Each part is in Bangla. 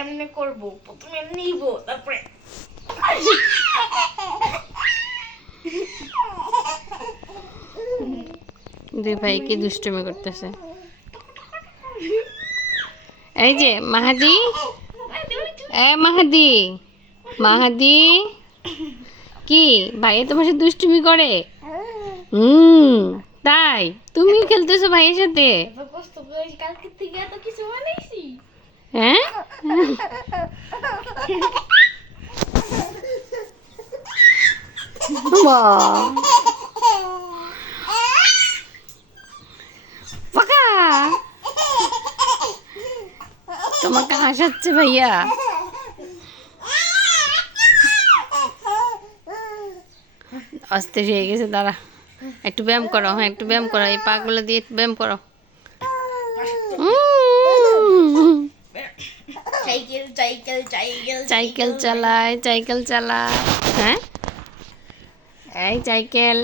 এমনি করব, প্রথমে নিব তারপরে দুই ভাই কি দুষ্টুমি করতেছে। এই যে মাহাদি, মাহাদি, মাহাদি কি ভাইয়া তোমার সাথে দুষ্টুমি করে? তাই তুমি খেলতেছো ভাইয়ের সাথে? কষ্ট করে কালকে থেকে এত কিছু বানাইছি। হ্যাঁ ফাঁকা তোমাকে হাসাচ্ছে ভাইয়া। অস্থির হয়ে গেছে, দাঁড়া একটু ব্যায়াম করো। হ্যাঁ একটু ব্যায়াম করো, এই পাগুলো দিয়ে একটু ব্যায়াম করো। সাইকেল সাইকেল সাইকেল সাইকেল চালায়, সাইকেল চালায়। হ্যাঁ এই সাইকেল।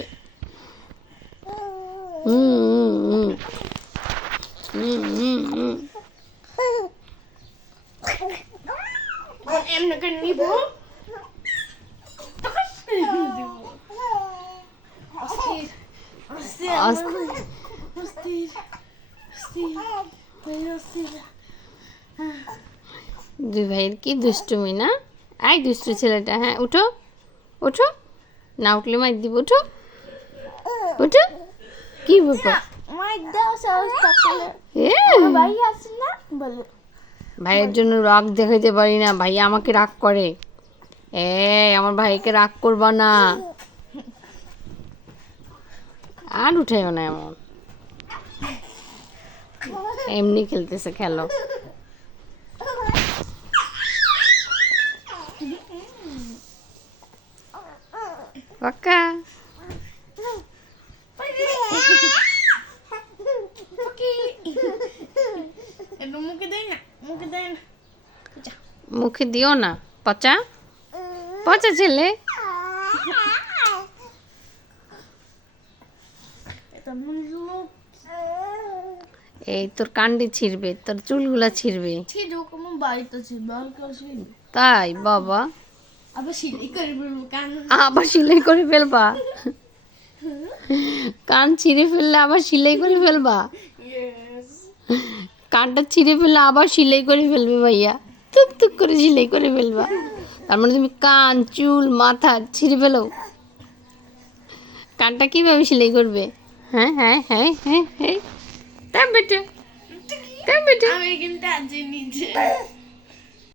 এমনি করে নিব। অস্থির অস্থির অস্থির অস্থির। দুই ভাইয়ের কি দুষ্টুমি না? আই দুষ্টু ছেলেটা। হ্যাঁ উঠো উঠো, না উঠলে মার দিব। উঠো উঠো। কি ব্যাপার? মাই দাও সাহস থাকলে ভাই আছে না বলো। ভাইয়ের জন্য রাগ দেখাইতে পারি না, ভাই আমাকে রাগ করে। আমার ভাইকে রাগ করবা না। আর উঠেও না এমন, এমনি খেলতেছে, খেলো। পাক্কা মুখে দেয় না, মুখে দেয় না, মুখে দিও না, পচা পচা ছেলে। এই তোর কান্ডি ছিড়বে, তোর চুলগুলা ছিড়বে। কোনো বাড়িতে ছিল তাই বাবা, আবার সিলাই করে বলবো কান। আবার সেলাই করে ফেলবা? কান ছিঁড়ে ফেললে আবার সেলাই করে ফেলবা? কানটা ছিঁড়ে ফেললে আবার সেলাই করে ফেলবে ভাইয়া, টুক টুক করে সেলাই করে ফেলবা। তার মানে তুমি কান চুল মাথা ছিঁড়ে ফেলো, কানটা কিভাবে সেলাই করবে? হ্যাঁ হ্যাঁ হ্যাঁ হ্যাঁ হ্যাঁ তা বেটা, তা বেটা। আমি কিন্তু আজ নিজে